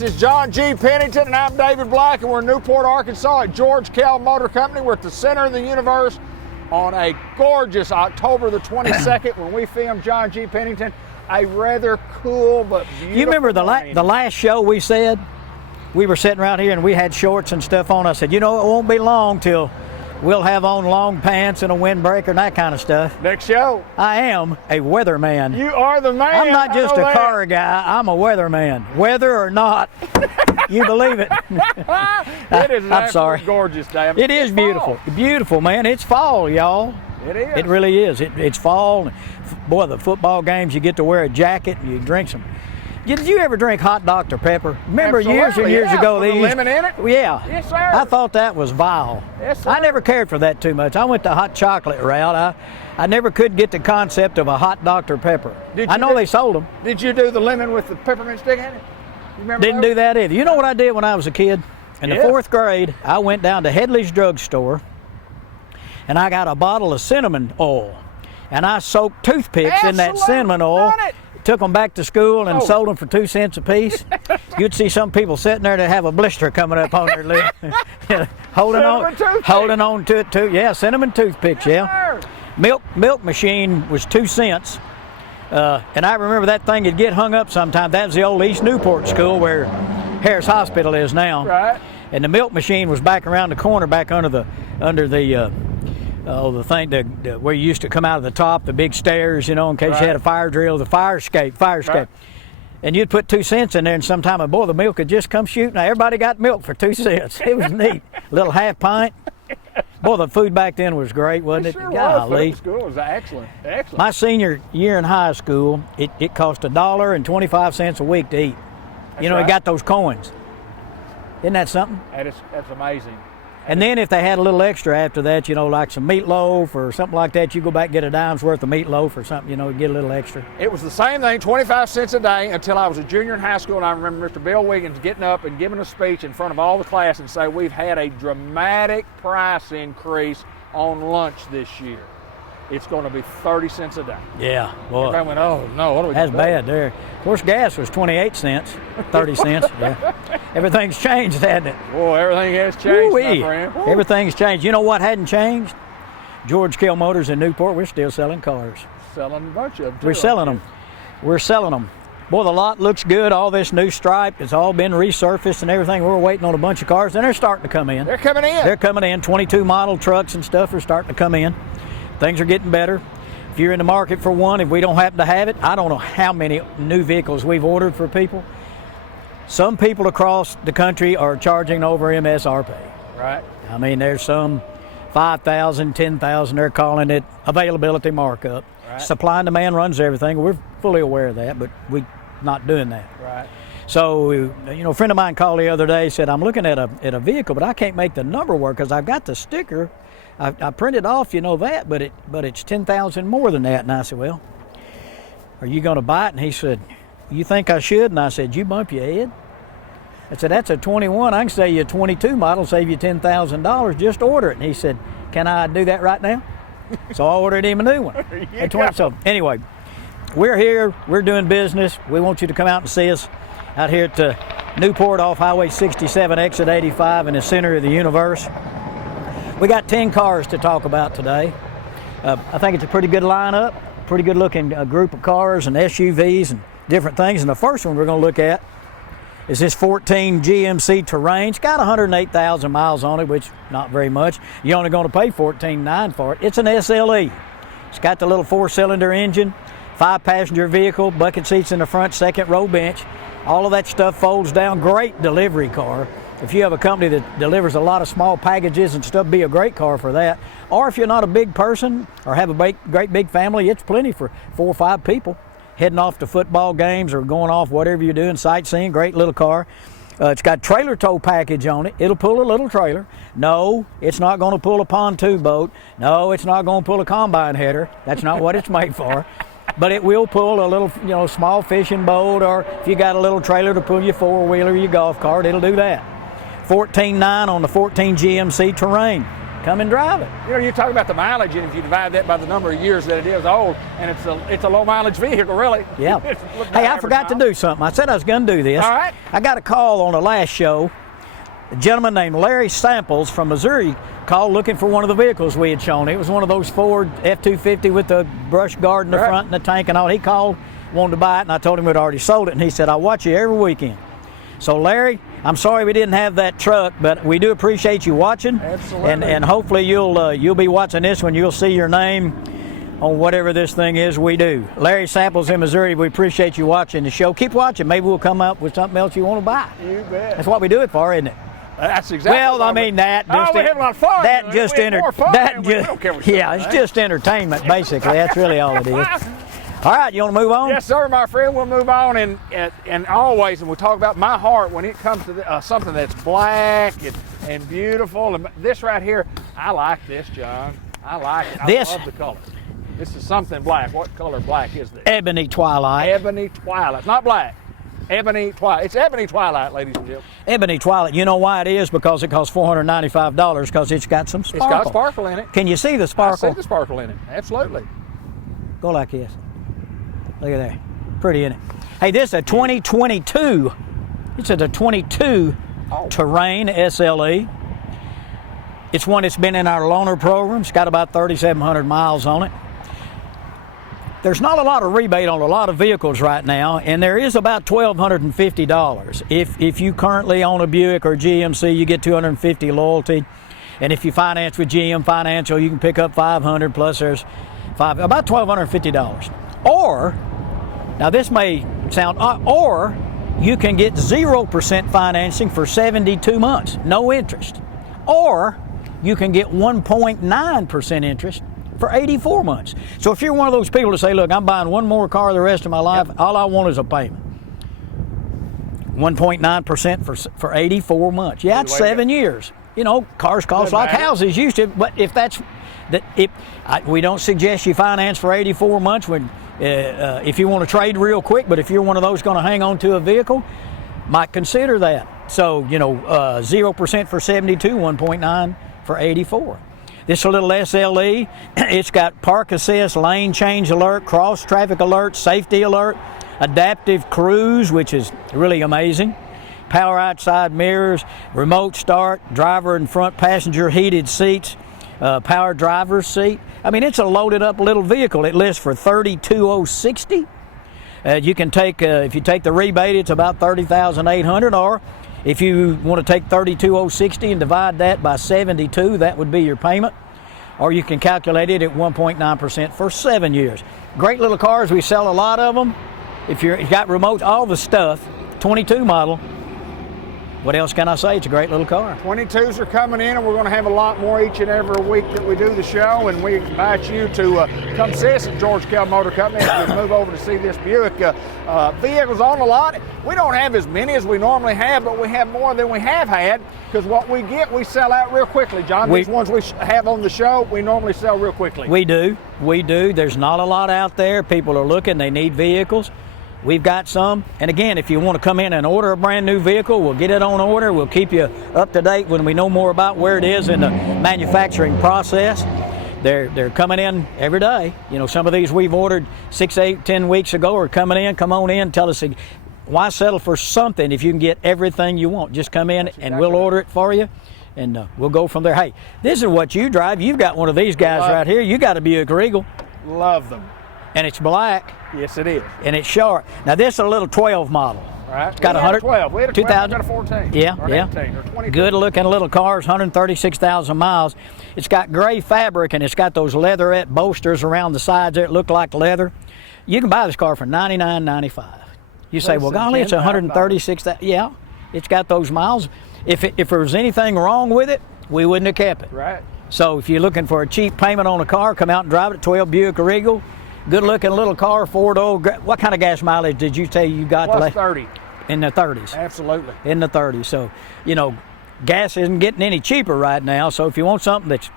This is John G. Pennington, and I'm David Black, and we're in Newport, Arkansas at George Kell Motor Company. We're at the center of the universe on a gorgeous October the 22nd when we filmed John G. Pennington, a rather cool but beautiful You remember the last show we said? We were sitting around here and we had shorts and stuff on. I said, you know, it won't be long till we'll have on long pants and a windbreaker and that kind of stuff. Next show. I am a weatherman. You are the man. I'm not just a car guy. I'm a weatherman. Weather or not, you believe it. It is an I'm sorry. Gorgeous day. It is beautiful. Fall. Beautiful, man. It's fall, y'all. It is. It really is. It's fall. Boy, the football games, you get to wear a jacket and you drink some. Did you ever drink hot Dr. Pepper? Remember years and years ago they used lemon in it? Yeah. Yes, sir. I thought that was vile. Yes, sir. I never cared for that too much. I went the hot chocolate route. I never could get the concept of a hot Dr. Pepper. I know they sold them. Did you do the lemon with the peppermint stick in it? You remember Didn't do that either. You know what I did when I was a kid? In the 4th grade, I went down to Headley's drugstore and I got a bottle of cinnamon oil. And I soaked toothpicks in that cinnamon oil. Took them back to school and sold them for 2 cents a piece. You'd see some people sitting there that have a blister coming up on their lip, holding on to it too. Yeah, cinnamon toothpicks. Yeah. Milk machine was 2 cents, and I remember that thing would get hung up sometime. That was the old East Newport school where Harris Hospital is now. Right. And the milk machine was back around the corner, back under the thing where you used to come out of the top, the big stairs, you know, in case you had a fire drill, the fire escape. Right. And you'd put 2 cents in there, and sometime, boy, the milk would just come shooting. Everybody got milk for 2 cents. It was neat. Little half pint. Boy, the food back then was great, wasn't it? Sure Golly. Was. School was excellent. My senior year in high school, it cost $1.25 a week to eat. That's you know, right. You got those coins. Isn't that something? That's amazing. And then if they had a little extra after that, you know, like some meatloaf or something like that, you go back and get a dime's worth of meatloaf or something, you know, get a little extra. It was the same thing, 25 cents a day, until I was a junior in high school, and I remember Mr. Bill Wiggins getting up and giving a speech in front of all the class and say, we've had a dramatic price increase on lunch this year. It's going to be 30 cents a day. Yeah. Well, I went, oh, no, what are we that's gonna do? bad there. Of course, gas was 28 cents, 30 cents. Yeah. Everything's changed, hasn't it? Boy, everything has changed, my friend. Everything's changed. You know what hadn't changed? George Kell Motors in Newport, we're still selling cars. Selling a bunch of them, too. We're selling them. We're selling them. Boy, the lot looks good. All this new stripe, it's all been resurfaced and everything. We're waiting on a bunch of cars, and they're starting to come in. They're coming in. They're coming in. 22 model trucks and stuff are starting to come in. Things are getting better. If you're in the market for one, if we don't happen to have it, I don't know how many new vehicles we've ordered for people. Some people across the country are charging over MSRP. Right. I mean, there's some 5,000, 10,000, they're calling it availability markup. Right. Supply and demand runs everything. We're fully aware of that, but we're not doing that. Right. So, you know, a friend of mine called the other day, said, I'm looking at a vehicle, but I can't make the number work because I've got the sticker. I printed off, you know that, but it's 10,000 more than that. And I said, well, are you going to buy it? And he said, you think I should? And I said, you bump your head? I said, that's a 21. I can sell you a 22 model, save you $10,000. Just order it. And he said, can I do that right now? So I ordered him a new one. So anyway, we're here. We're doing business. We want you to come out and see us out here at Newport off Highway 67, exit 85 in the center of the universe. We got 10 cars to talk about today. I think it's a pretty good lineup, pretty good looking group of cars and SUVs and different things. And the first one we're going to look at is this 14 GMC Terrain. It's got 108,000 miles on it, which not very much. You're only going to pay $14,900 for it. It's an SLE. It's got the little 4-cylinder engine, 5-passenger vehicle, bucket seats in the front, second row bench. All of that stuff folds down. Great delivery car. If you have a company that delivers a lot of small packages and stuff, be a great car for that. Or if you're not a big person or have a great big family, it's plenty for 4 or 5 people heading off to football games or going off whatever you're doing, sightseeing. Great little car. It's got trailer tow package on it. It'll pull a little trailer. No, it's not going to pull a pontoon boat. No, it's not going to pull a combine header. That's not what it's made for. But it will pull a little, you know, small fishing boat, or if you got a little trailer to pull your 4-wheeler, your golf cart, it'll do that. $14,900 on the 14 GMC Terrain. come and drive it. You know, you talk about the mileage, and if you divide that by the number of years that it is old, and it's a low mileage vehicle, really. Yeah. Hey, I forgot to do something. I said I was going to do this. All right. I got a call on the last show. A gentleman named Larry Samples from Missouri called looking for one of the vehicles we had shown. It was one of those Ford F-250 with the brush guard in the front and the tank and all. He called, wanted to buy it, and I told him we'd already sold it, and he said, I'll watch you every weekend. So, Larry, I'm sorry we didn't have that truck, but we do appreciate you watching. Absolutely. And hopefully you'll be watching this when you'll see your name on whatever this thing is we do. Larry Samples in Missouri, we appreciate you watching the show. Keep watching. Maybe we'll come up with something else you want to buy. You bet. That's what we do it for, isn't it? That's exactly. Well, I mean that. Just we have a lot of fun. That just it's just entertainment, basically. That's really all it is. All right, you want to move on? Yes, sir, my friend. We'll move on, and always, and we'll talk about my heart when it comes to something that's black and beautiful. And this right here, I like this, John. I like it. I love the color. This is something black. What color black is this? Ebony Twilight. Ebony Twilight. It's not black. Ebony Twilight. It's Ebony Twilight, ladies and gentlemen. Ebony Twilight. You know why it is? Because it costs $495 because it's got some sparkle. It's got sparkle in it. Can you see the sparkle? I see the sparkle in it. Absolutely. Go like this. Look at that. Pretty, isn't it? Hey, this is a 2022. It's a 22 Terrain SLE. It's one that's been in our loaner program. It's got about 3,700 miles on it. There's not a lot of rebate on a lot of vehicles right now, and there is about $1,250. If you currently own a Buick or GMC, you get $250 loyalty, and if you finance with GM Financial, you can pick up $500 plus there's about $1,250. Or, now this may sound odd, or you can get 0% financing for 72 months, no interest, or you can get 1.9% interest for 84 months. So if you're one of those people that say, look, I'm buying one more car the rest of my life, all I want is a payment. 1.9% for 84 months. Yeah, it's 7 years. You know, cars cost like houses used to, but if that's, we don't suggest you finance for 84 months when, if you want to trade real quick, but if you're one of those going to hang on to a vehicle, might consider that. So, 0% for 72, 1.9 for 84. This is a little SLE. It's got park assist, lane change alert, cross traffic alert, safety alert, adaptive cruise, which is really amazing, power outside mirrors, remote start, driver and front passenger heated seats, power driver's seat. I mean, it's a loaded up little vehicle. It lists for $32,060. You can take, if you take the rebate, it's about $30,800, or if you want to take $32,060 and divide that by 72, that would be your payment. Or you can calculate it at 1.9% for 7 years. Great little cars. We sell a lot of them. If you've got remotes, all the stuff, 22 model. What else can I say? It's a great little car. 22s are coming in, and we're going to have a lot more each and every week that we do the show, and we invite you to come see us at George Kell Motor Company as we move over to see this Buick. Vehicles on the lot. We don't have as many as we normally have, but we have more than we have had, because what we get, we sell out real quickly, John. These ones we have on the show, we normally sell real quickly. We do. There's not a lot out there. People are looking. They need vehicles. We've got some. And again, if you want to come in and order a brand new vehicle, we'll get it on order. We'll keep you up to date when we know more about where it is in the manufacturing process. They're coming in every day. Some of these we've ordered 6, 8, 10 weeks ago are coming in. Come on in. Tell us, why settle for something if you can get everything you want? Just come in and we'll order it for you, and we'll go from there. Hey, this is what you drive. You've got one of these guys right here. You got a Buick Regal. Love them. And it's black. Yes, it is. And it's short. Now, this is a little 12 model. Right. It's got 112. We had a 12. 2000. We got a 14. Yeah, or yeah. 18 or 22. Good looking little cars, 136,000 miles. It's got gray fabric, and it's got those leatherette bolsters around the sides there that look like leather. You can buy this car for $99.95. You say, well, golly, it's 136,000. Yeah, it's got those miles. If there was anything wrong with it, we wouldn't have kept it. Right. So if you're looking for a cheap payment on a car, come out and drive it. 12 Buick Regal. Good looking little car, 4-door. What kind of gas mileage did you say you got? Plus 30. In the 30s. Absolutely. In the 30s. So, gas isn't getting any cheaper right now. So if you want something that's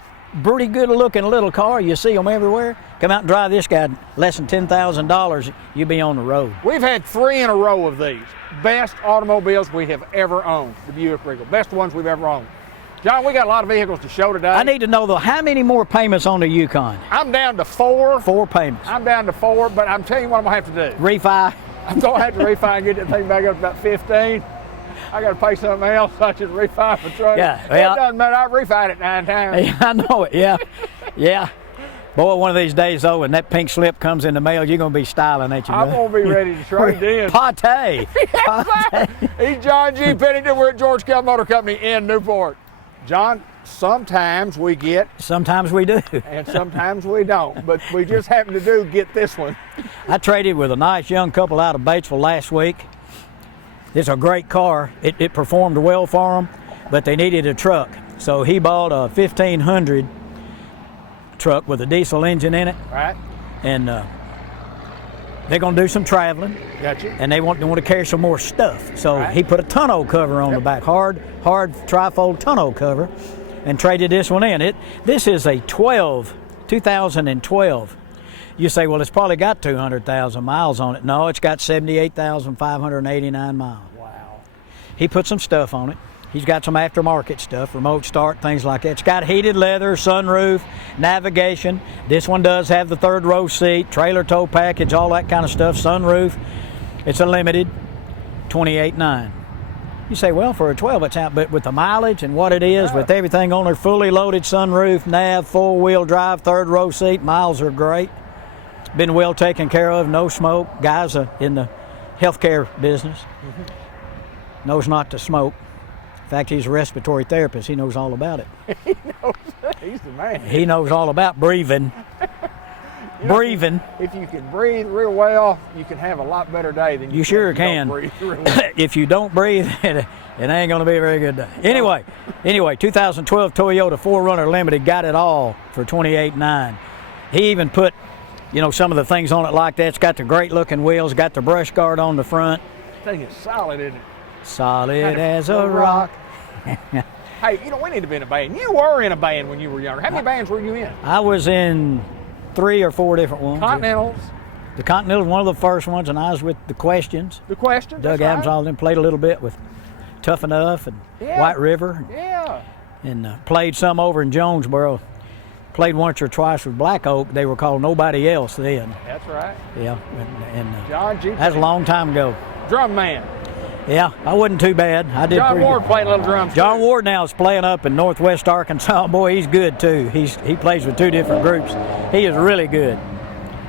pretty good looking little car, you see them everywhere, come out and drive this guy. Less than $10,000, you'll be on the road. We've had 3 in a row of these. Best automobiles we have ever owned, the Buick Regal. Best ones we've ever owned. John, we got a lot of vehicles to show today. I need to know, though, how many more payments on the Yukon? I'm down to 4. 4 payments. I'm down to 4, but I'm telling you what I'm going to have to do. Refi? I'm going to have to refi and get that thing back up to about 15. I got to pay something else, such as refi for truck. Yeah, It doesn't matter. I've refied it 9 times. Yeah, I know it, yeah. Yeah. Boy, one of these days, though, when that pink slip comes in the mail, you're going to be styling, ain't you, I'm brother? going to be ready to trade in. Pate. He's John G. Pennington. We're at George Kell Motor Company in Newport. John, sometimes we get, Sometimes we do. and sometimes we don't, but we just happen to get this one. I traded with a nice young couple out of Batesville last week. It's a great car. It performed well for them, but they needed a truck. So he bought a 1500 truck with a diesel engine in it, Right? and they're going to do some traveling, Got you. and they want to carry some more stuff. So Right. he put a tonneau cover on the back, hard trifold tonneau cover, and traded this one in. This is a 2012. You say, well, it's probably got 200,000 miles on it. No, it's got 78,589 miles. Wow. He put some stuff on it. He's got some aftermarket stuff, remote start, things like that. It's got heated leather, sunroof, navigation. This one does have the 3rd row seat, trailer tow package, all that kind of stuff, sunroof. It's a limited 28.9. You say, well, for a 12, it's out, but with the mileage and what it is, with everything on there, fully loaded sunroof, nav, 4-wheel drive, 3rd row seat, miles are great. It's been well taken care of, no smoke. Guys in the healthcare business knows not to smoke. In fact, he's a respiratory therapist. He knows all about it. He knows. He's the man. He knows all about breathing. Breathing. If you can breathe real well, you can have a lot better day than You sure if you can. don't breathe real well. If you don't breathe, it ain't going to be a very good day. Anyway, 2012 Toyota 4Runner Limited got it all for $28.9. He even put, some of the things on it like that. It's got the great looking wheels, got the brush guard on the front. This thing is solid, isn't it? Solid as a rock. Hey, we need to be in a band. You were in a band when you were younger. How many bands were you in? I was in 3 or 4 different ones. Continentals. The Continental was one of the first ones, and I was with the Questions. The Questions. Doug that's Adams, right. all of them played a little bit with Tough Enough and Yeah. White River, Yeah. and played some over in Jonesboro. Played once or twice with Black Oak. They were called Nobody Else then. That's right. Yeah, and John G. that's a long time ago. Drum man. Yeah, I wasn't too bad. I did John pretty Ward good. played a little drums. John too. Ward now is playing up in Northwest Arkansas. Boy, he's good too. He plays with 2 different groups. He is really good.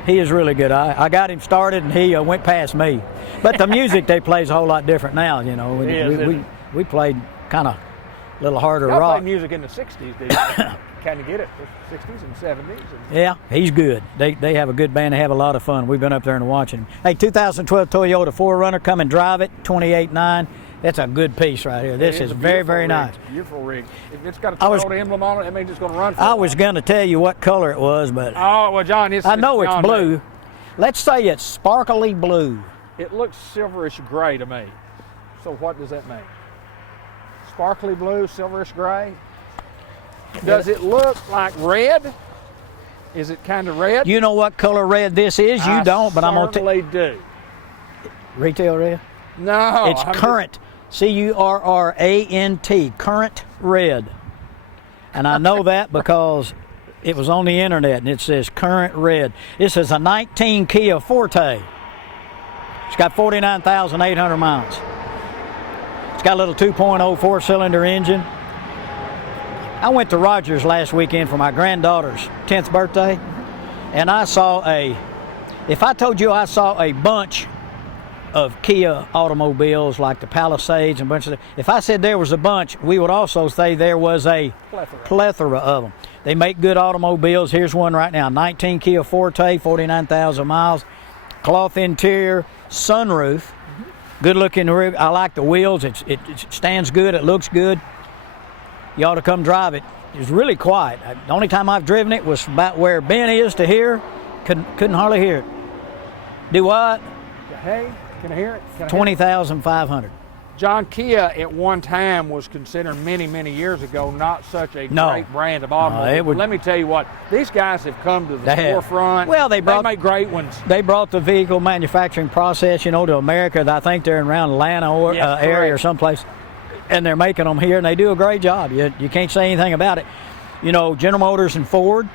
He is really good. I got him started, and he went past me. But the music they play is a whole lot different now. We played kind of a little harder Y'all rock. played music in the 60s, did you? Kind of get it. The 60s and 70s. Yeah, he's good. They have a good band. They have a lot of fun. We've been up there and watching him. Hey, 2012 Toyota 4Runner, come and drive it, 28.9. That's a good piece right here. This It is a very, beautiful very rig. nice. Beautiful rig. If it's got a I was- Toyota emblem on it, that means it's going to run for a I while. was going to tell you what color it was, but Oh, well, John, I know it's John, blue. Let's say it's sparkly blue. It looks silverish gray to me. So what does that mean? Sparkly blue, silverish gray? Does it look like red? Is it kind of red? You know what color red this is? You don't, but I'm going to certainly do. retail red. No. It's current. Currant, current red. And I know that because it was on the internet and it says current red. This is a 19 Kia Forte. It's got 49,800 miles. It's got a little 2.0 4-cylinder engine. I went to Rogers last weekend for my granddaughter's 10th birthday, and I saw if I told you I saw a bunch of Kia automobiles like the Palisades and a bunch of if I said there was a bunch, we would also say there was a plethora of them. They make good automobiles. Here's one right now, 19 Kia Forte, 49,000 miles, cloth interior, sunroof, good looking rig. I like the wheels. It stands good. It looks good. You ought to come drive it. It's really quiet. The only time I've driven it was about where Ben is to here. Couldn't hardly hear it. Do what? Hey, can I hear it? Can I hear it? 20,500. John, Kia at one time was considered many, many years ago not such a No. great brand of automobile. it would- But let me tell you what, these guys have come to the They have. forefront. Well, they make great ones. They brought the vehicle manufacturing process, to America. I think they're in around Atlanta Yes, area or correct. someplace. and they're making them here, and they do a great job. You can't say anything about it. You know, General Motors and Ford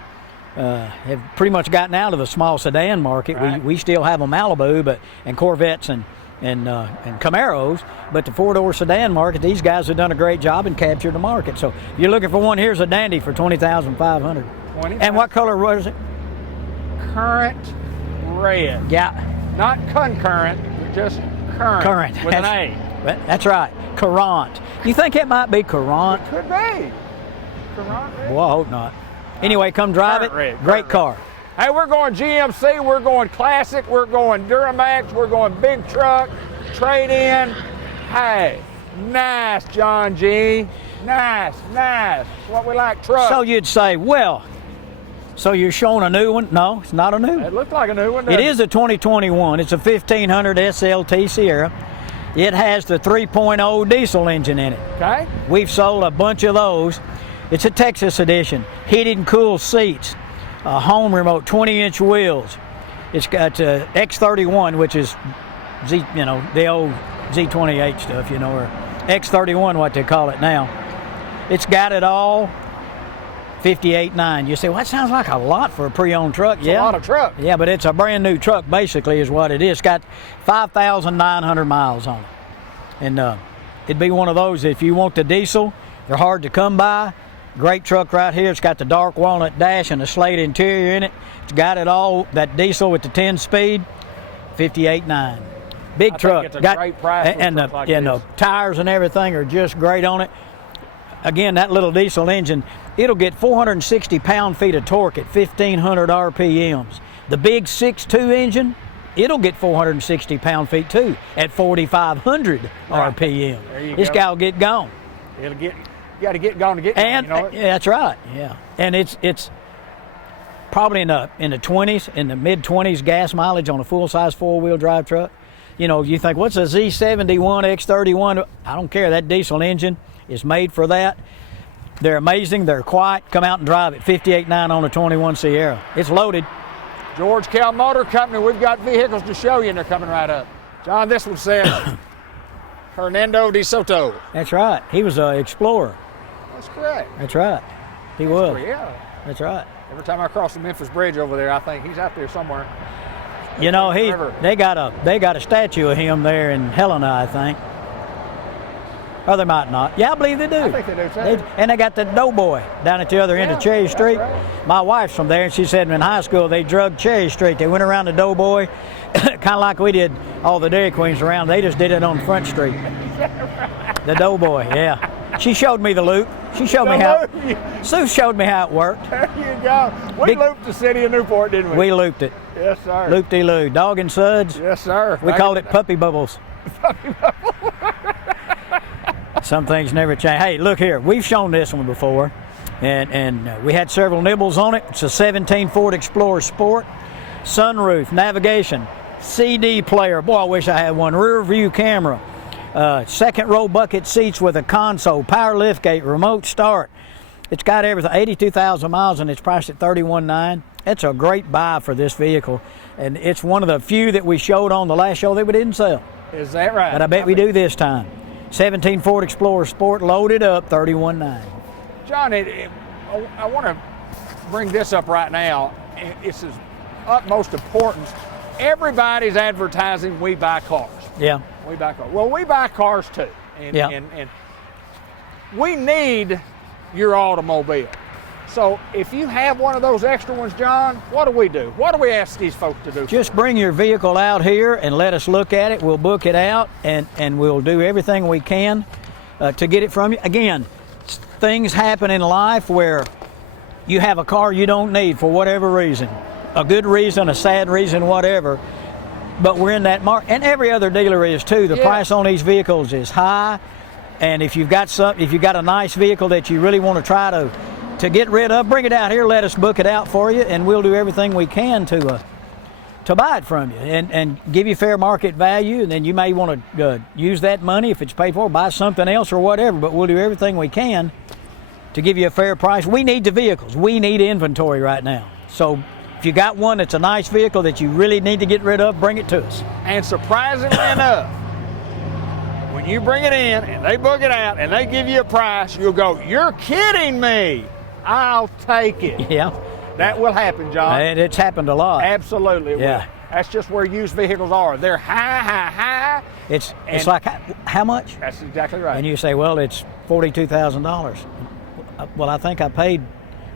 have pretty much gotten out of the small sedan market. Right. We still have a Malibu, and Corvettes and Camaros, but the four-door sedan market, these guys have done a great job and captured the market. So if you're looking for one, here's a dandy for $20,500. And what color was it? Current red. Yeah. Not concurrent, but just current. Current. With an A. That's right. Courant. You think it might be Courant? Could be. Current red. Well, I hope not. Anyway, come drive it. Red. Great car. Hey, we're going GMC, we're going Classic, we're going Duramax, we're going big truck, trade-in. Hey, nice, John G. Nice. That's what we like, truck. So you'd say, well, so you're showing a new one? No, it's not a new one. It looks like a new one, It is a 2021. It's a 1500 SLT Sierra. It has the 3.0 diesel engine in it. Okay. We've sold a bunch of those. It's a Texas edition. Heated and cooled seats. A home remote, 20-inch wheels. It's got X31, which is the old Z28 stuff, or X31, what they call it now. It's got it all. 58.9. You say, well, that sounds like a lot for a pre-owned truck. It's a lot of truck. Yeah, but it's a brand new truck, basically, is what it is. It's got 5,900 miles on it. And it'd be one of those, if you want the diesel, they're hard to come by. Great truck right here. It's got the dark walnut dash and a slate interior in it. It's got it all. That diesel with the 10-speed, 58.9. Big truck. Think it's a great price for a truck like this. The tires and everything are just great on it. Again, that little diesel engine, it'll get 460 pound-feet of torque at 1,500 RPMs. The big 6.2 engine, it'll get 460 pound-feet too at 4,500 RPM. There you This go. guy will get gone. You got to get going to get And going, yeah, that's right. Yeah, and it's probably in the 20s, in the mid 20s gas mileage on a full-size four-wheel drive truck. You think, what's a Z71 X31? I don't care. That diesel engine is made for that. They're amazing. They're quiet. Come out and drive it. 58.9 on a 21 Sierra. It's loaded. George Kell Motor Company, we've got vehicles to show you, and they're coming right up. John, this one says Hernando de Soto. That's right. He was an explorer. That's correct. That's right. He was. Yeah. That's right. Every time I cross the Memphis Bridge over there, I think he's out there somewhere. They got a statue of him there in Helena, I think. Or they might not. Yeah, I believe they do. I think they do too. And they got the Doughboy down at the other end of Cherry Street. Right. My wife's from there, and she said in high school they drugged Cherry Street. They went around the Doughboy, kind of like we did all the Dairy Queens around. They just did it on Front Street. The Doughboy, yeah. She showed me the loop. She showed me how. Sue showed me how it worked. There you go. We looped the city of Newport, didn't we? We looped it. Yes, sir. Loop-de-loo. Dog and suds. Yes, sir. We called it puppy bubbles. Some things never change. Hey, look here. We've shown this one before, and we had several nibbles on it. It's a 17 Ford Explorer Sport. Sunroof, navigation, CD player. Boy, I wish I had one. Rear view camera. Second row bucket seats with a console, power liftgate, remote start. It's got everything. 82,000 miles, and it's priced at $31,900. It's a great buy for this vehicle, and it's one of the few that we showed on the last show that we didn't sell. Is that right? But I bet we do this time. 17 Ford Explorer Sport, loaded up, $31,900. John, I want to bring this up right now. It's of utmost importance. Everybody's advertising we buy cars. Yeah. We buy cars. Well, we buy cars too. And we need your automobile. So if you have one of those extra ones, John, what do we do? What do we ask these folks to do? Just bring your vehicle out here and let us look at it. We'll book it out, and we'll do everything we can to get it from you. Again, things happen in life where you have a car you don't need for whatever reason. A good reason, a sad reason, whatever. But we're in that market, and every other dealer is too. The price on these vehicles is high, and if you've got a nice vehicle that you really want to try to get rid of, bring it out here, let us book it out for you, and we'll do everything we can to buy it from you and give you fair market value. And then you may want to use that money, if it's paid for, buy something else or whatever, but we'll do everything we can to give you a fair price. We need the vehicles. We need inventory right now. So if you got one that's a nice vehicle that you really need to get rid of, bring it to us. And surprisingly enough, when you bring it in and they book it out and they give you a price, you'll go, "You're kidding me. I'll take it." Yeah. That will happen, John. And it's happened a lot. Absolutely. It Yeah. will. That's just where used vehicles are. They're high. It's like, how much? That's exactly right. And you say, well, it's $42,000. Well, I think I paid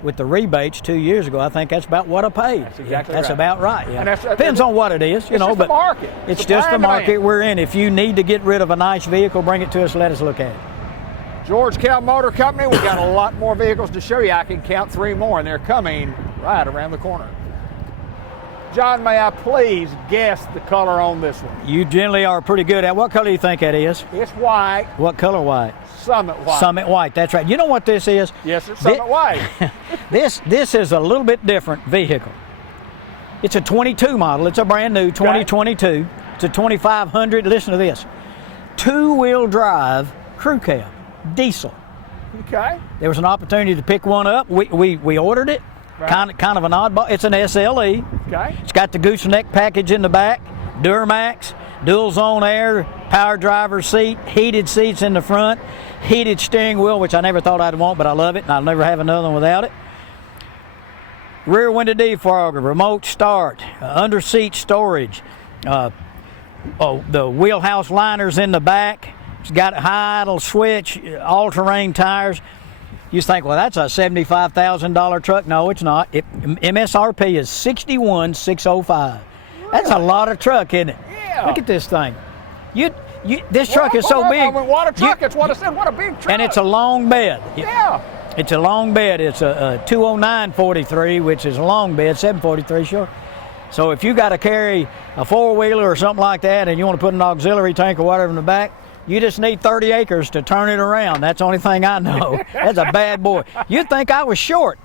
with the rebates 2 years ago. I think that's about what I paid. That's exactly That's right. about right. Yeah. And Depends on what it is, you it's know. just But the market. It's Supply just the and market demand. we're in. If you need to get rid of a nice vehicle, bring it to us. Let us look at it. George Kell Motor Company, we got a lot more vehicles to show you. I can count 3 more, and they're coming right around the corner. John, may I please guess the color on this one? You generally are pretty good at. What color do you think that is? It's white, What color white? Summit white. Summit white. That's right. You know what this is? Yes, it's Summit white. This is a little bit different vehicle. It's a 22 model. It's a brand new 2022. It's a 2500. Listen to this. 2-wheel drive crew cab, diesel. Okay. There was an opportunity to pick one up. We ordered it. Right. Kind of an oddball. It's an SLE. Okay. It's got the gooseneck package in the back, Duramax, dual zone air, power driver's seat, heated seats in the front, heated steering wheel, which I never thought I'd want, but I love it, and I'll never have another one without it. Rear window defogger, remote start, under seat storage, the wheelhouse liners in the back. It's got a high idle switch, all-terrain tires. You think, well, that's a $75,000 truck. No, it's not. MSRP is $61,605. That's a lot of truck, isn't it? Yeah. Look at this thing. This truck is so big. I mean, what a truck. It's what I said. What a big truck. And it's a long bed. Yeah. It's a long bed. It's a 209/43, which is a long bed, 743 short. So if you got to carry a 4-wheeler or something like that and you want to put an auxiliary tank or whatever in the back, you just need 30 acres to turn it around. That's the only thing I know. That's a bad boy. You'd think I was short,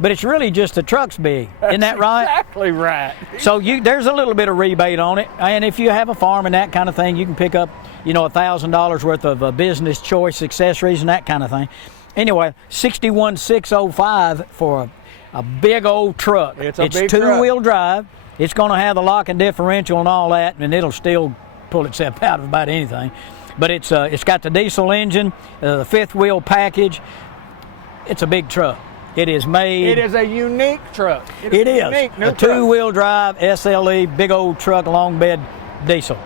but it's really just the truck's big. Isn't that right? Exactly right. So there's a little bit of rebate on it. And if you have a farm and that kind of thing, you can pick up, $1,000 worth of business choice accessories and that kind of thing. Anyway, $61,605 for a big old truck. It's a big 2-wheel drive. It's going to have the lock and differential and all that, and it'll still pull itself out of about anything. But it's got the diesel engine, the 5th wheel package. It's a big truck. It is made. It is a unique truck. It is unique new a 2-wheel drive SLE, big old truck, long bed diesel.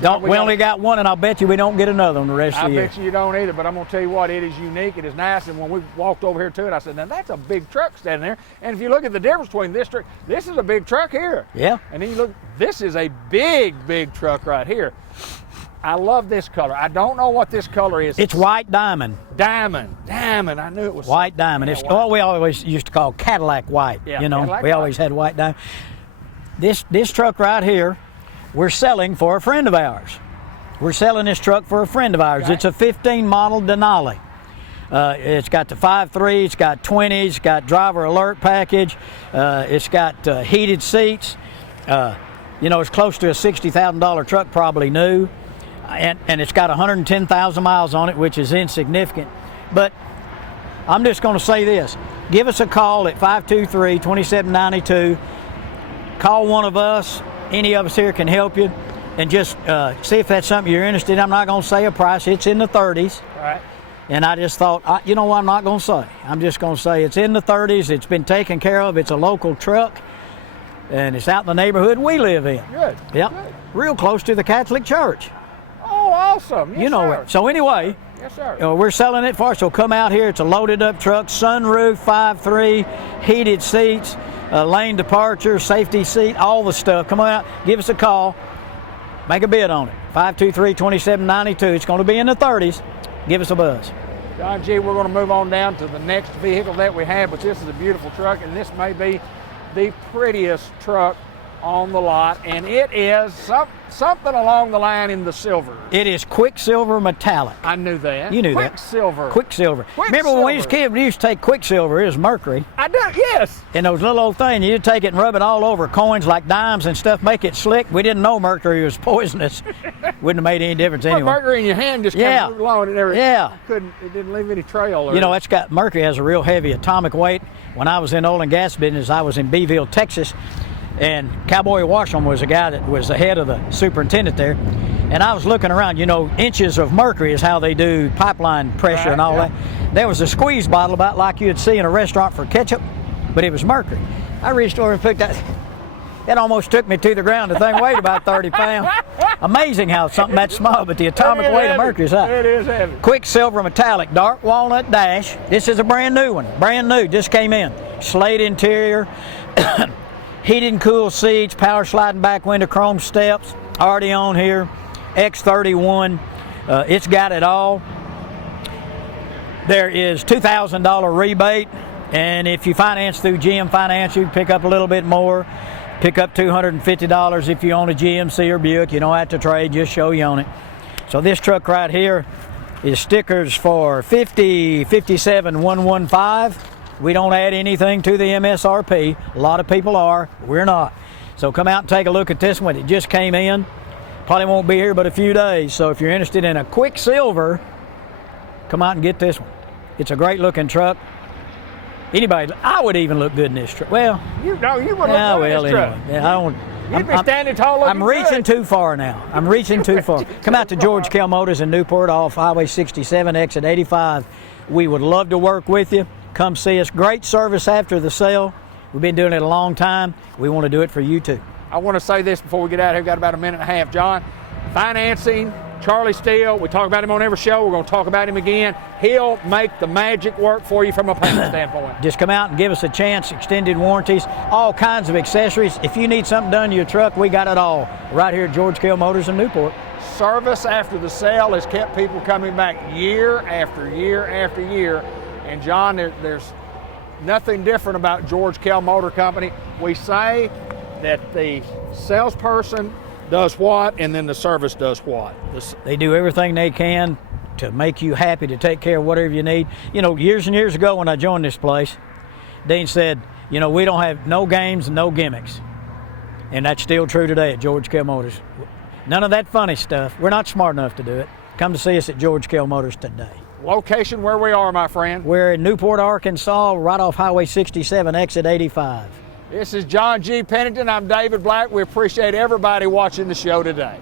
We only got one, and I'll bet you we don't get another one the rest of the year. I bet you don't either, but I'm going to tell you what, it is unique, it is nice, and when we walked over here to it, I said, now that's a big truck standing there, and if you look at the difference between this truck, this is a big truck here. Yeah. And then you look, this is a big truck right here. I love this color. I don't know what this color is. It's white diamond. Diamond. I knew it was white diamond. It's what we always used to call Cadillac white. Yeah, Cadillac we always had white diamond. This truck right here, we're selling for a friend of ours. We're selling this truck for a friend of ours. Okay. It's a 15 model Denali. It's got the 5.3, it's got 20, it's got driver alert package, it's got heated seats. It's close to a $60,000 truck, probably new. And it's got 110,000 miles on it, which is insignificant. But I'm just going to say this. Give us a call at 523-2792. Call one of us. Any of us here can help you. And just see if that's something you're interested in. I'm not going to say a price. It's in the 30s. All right. And I just thought, you know what I'm not going to say. I'm just going to say it's in the 30s. It's been taken care of. It's a local truck. And it's out in the neighborhood we live in. Good. Yep. Good. Real close to the Catholic Church. Oh, awesome. Yes, sir. It. So anyway, yes, sir. We're selling it for, so come out here. It's a loaded up truck, sunroof, 5.3, heated seats, lane departure, safety seat, all the stuff. Come on out, give us a call, make a bid on it. 523-2792. It's going to be in the 30s. Give us a buzz. John G., we're going to move on down to the next vehicle that we have, but this is a beautiful truck, and this may be the prettiest truck on the lot, and it is something along the line in the silver. It is Quicksilver metallic. I knew that. You knew that. Quicksilver. Remember when we was kids, we used to take Quicksilver, it was mercury. I do, yes. And those little old things, you'd take it and rub it all over coins like dimes and stuff, make it slick. We didn't know mercury was poisonous. Wouldn't have made any difference anyway. Mercury in your hand just kind of moved along and everything. Yeah. It didn't leave any trail. It's got, mercury has a real heavy atomic weight. When I was in oil and gas business, I was in Beeville, Texas. And Cowboy Washam was a guy that was the head of the superintendent there. And I was looking around, you know, inches of mercury is how they do pipeline pressure and all that. There was a squeeze bottle about like you'd see in a restaurant for ketchup, but it was mercury. I reached over and picked that. It almost took me to the ground. The thing weighed about 30 pounds. Amazing how something that small, but the atomic weight of mercury is high. It is heavy. Quicksilver metallic, dark walnut dash. This is a brand new one. Brand new, just came in. Slate interior, heated and cooled seats, power sliding back window, chrome steps, already on here. X31, it's got it all. There is $2,000 rebate, and if you finance through GM Finance, you can pick up a little bit more. Pick up $250 if you own a GMC or Buick. You don't have to trade, just show you own it. So this truck right here is stickers for $57,115. We don't add anything to the MSRP. A lot of people are. We're not. So come out and take a look at this one. It just came in. Probably won't be here but a few days. So if you're interested in a Quicksilver, come out and get this one. It's a great looking truck. Anybody, I would even look good in this truck. Well, you would look good in this truck. Yeah, I don't. You'd be standing tall. I'm reaching too far now. I'm reaching too far. Come out to George Kell Motors in Newport off Highway 67, exit 85. We would love to work with you. Come see us. Great service after the sale. We've been doing it a long time. We want to do it for you too. I want to say this before we get out of here. We've got about a minute and a half. John, financing, Charlie Steele, we talk about him on every show. We're going to talk about him again. He'll make the magic work for you from a payment standpoint. Just come out and give us a chance. Extended warranties, all kinds of accessories. If you need something done to your truck, we got it all right here at George Kell Motors in Newport. Service after the sale has kept people coming back year after year after year. And John, there's nothing different about George Kell Motor Company. We say that the salesperson does what, and then the service does what. They do everything they can to make you happy, to take care of whatever you need. You know, years and years ago when I joined this place, Dean said, you know, we don't have no games and no gimmicks. And that's still true today at George Kell Motors. None of that funny stuff. We're not smart enough to do it. Come to see us at George Kell Motors today. Location where we are, my friend. We're in Newport, Arkansas, right off Highway 67, exit 85. This is John G. Pennington. I'm David Black. We appreciate everybody watching the show today.